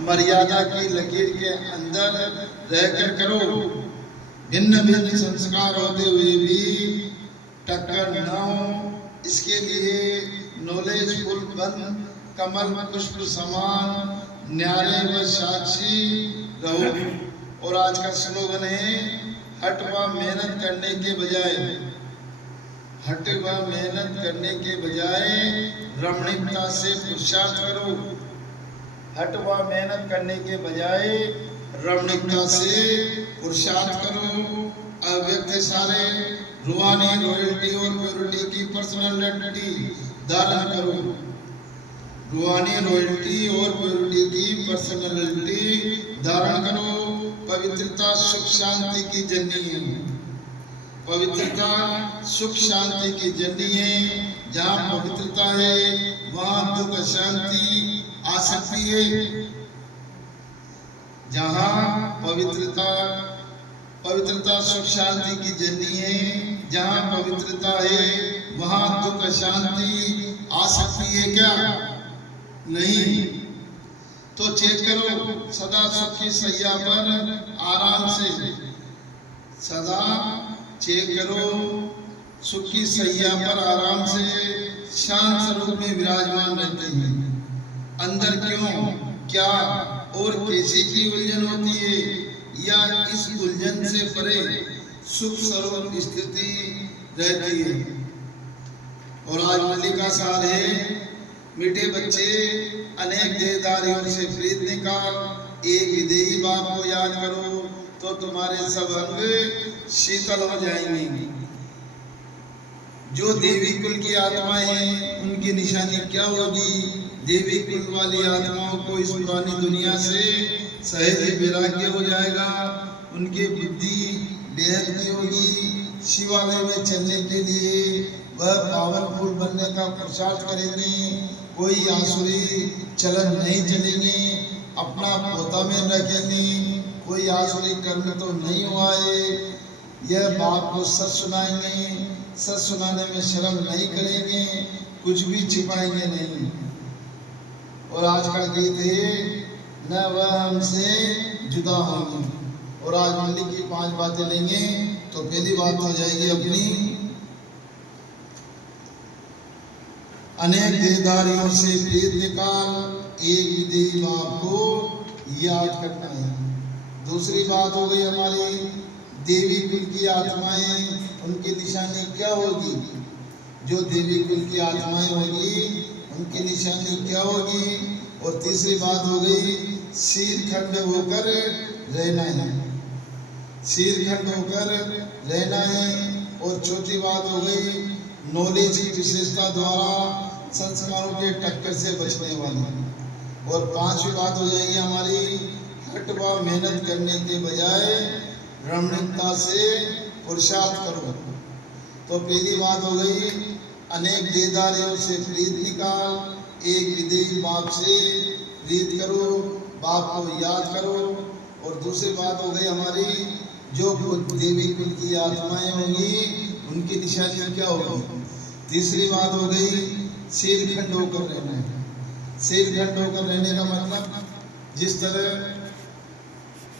मर्यादा की लकीर के अंदर रहकर करो। भिन्न भिन्न संस्कार होते हुए भी टक्कर न हो, इसके लिए नॉलेज फुल बन कमल पुष्प समान न्यारे व साक्षी रहो। और आज का स्लोगन है, हट व मेहनत करने के बजाय, हट व मेहनत करने के बजाय रमणीकता से पुरुषार्थ करो। हट व मेहनत करने के बजाय रमणीकता से पुरुषार्थ करो। अव्यक्त सारे रूहानी रॉयल्टी और प्योरिटी की पर्सनालिटी धारण करो। रूहानी रॉयल्टी और प्योरिटी की पर्सनालिटी धारण करो। पवित्रता सुख शांति की जननी है। पवित्रता सुख शांति की जननी है। जहाँ पवित्रता है वहाँ दुख शांति आ सकती है। जहाँ पवित्रता सुख शांति की जननी है। जहाँ पवित्रता है वहाँ दुख शांति आ सकती है क्या? नहीं। तो चेक करो, सदा सुखी सैया पर आराम से, सदा चेक करो सुखी सैया पर आराम से शांत स्वरूप में विराजमान रहते हैं। अंदर क्यों, क्या और कैसी की उलझन होती है, या इस उलझन से परे सुख स्वरूप स्थिति रहती है। और आज मल्लिका का सार है, मीठे बच्चे अनेक देहधारियों से प्रीत निकाल, एक विदेही बाप को याद करो तो तुम्हारे सब अंग शीतल हो जाएंगे। जो देवी कुल की आत्माएं हैं उनकी निशानी क्या होगी? देवी कुल वाली आत्माओं को इस पुरानी दुनिया से सहज वैराग्य हो जाएगा। उनकी बुद्धि बेहद की होगी। शिवालय में चलने के लिए वह पावन फूल बनने का पुरुषार्थ करेंगे। कोई आसुरी चलन नहीं चलेंगे। अपना पोता में रखेंगे। कोई आसुरी कर्म तो नहीं हुआ है। यह बाप को सच सुनाएंगे। सच सुनाने में शर्म नहीं करेंगे। कुछ भी छिपाएंगे नहीं। और आज का गीत है, न वह हमसे जुदा होंगे। और आज मल्लिक की 5 बातें लेंगे तो पहली बात हो जाएगी अपनी, अनेक देहधारियों से प्रीत निकाल, एक विदेही बाप को याद करना है। दूसरी बात हो गई हमारी, देवी कुल की आत्माएं, उनकी निशानी क्या होगी? जो देवी कुल की आत्माएं होगी उनकी निशानी क्या होगी? और तीसरी बात हो गई, शीलखंड होकर रहना है। शीलखंड होकर रहना है। और चौथी बात हो गई, नॉलेज की विशेषता द्वारा संस्कारों के टक्कर से बचने वाली। और 5वीं बात हो जाएगी हमारी, हट व मेहनत करने के बजाय रमणीकता से पुरुषार्थ करो। तो पहली बात हो गई, अनेक देहधारियों से प्रीत निकाल, एक विदेही बाप से प्रीत करो, बाप को याद करो। और दूसरी बात हो गई हमारी, जो देवी कुल की आत्माएं होंगी उनकी निशानी क्या होगी? तीसरी बात हो गई, शीलखंड होकर रहना है। शीलखंड होकर रहने का मतलब, जिस तरह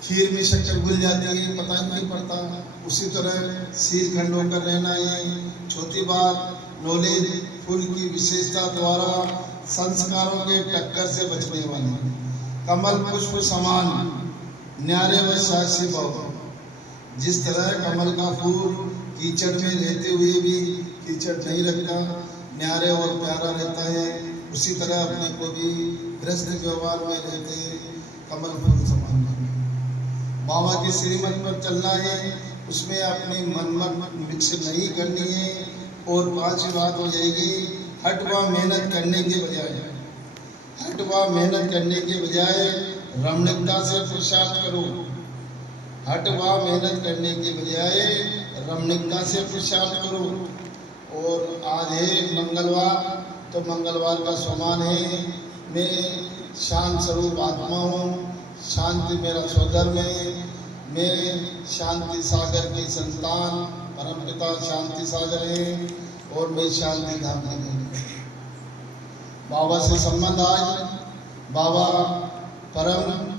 खीर में शक्कर घुल जाती है पता नहीं पड़ता, उसी तरह शीलखंड होकर रहना है। चौथी बात, नॉलेज फूल की विशेषता द्वारा संस्कारों के टक्कर से बचने वाली। कमल पुष्प समान न्यारे व साक्षी भाव। जिस तरह कमल का फूल कीचड़ में रहते हुए भी कीचड़ नहीं रखता, न्यारे और प्यारा रहता है, उसी तरह अपने को भी गृहस्थ व्यवहार में रहते कमल फूल समान। बाबा के श्रीमत पर चलना है, उसमें अपनी मनमत मिक्स नहीं करनी है। और 5वीं बात हो जाएगी, हट व मेहनत करने के बजाय, हट व मेहनत करने के बजाय रमणीकता से पुरुषार्थ करो। हट व मेहनत करने के बजाय रमणीकता से पुरुषार्थ करो। और आज है मंगलवार, तो मंगलवार का सम्मान है। मैं शांत स्वरूप आत्मा हूँ, शांति मेरा स्वधर्म है। मैं शांति सागर की संतान, परमपिता शांति सागर है और मैं शांति धाम में। बाबा से संबंध आज, बाबा परम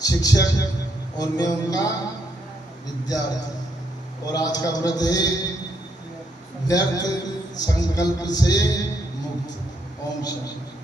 शिक्षक और मैं उनका विद्यार्थी। और आज का व्रत है व्यर्थ संकल्प से मुक्त। ओम शांति।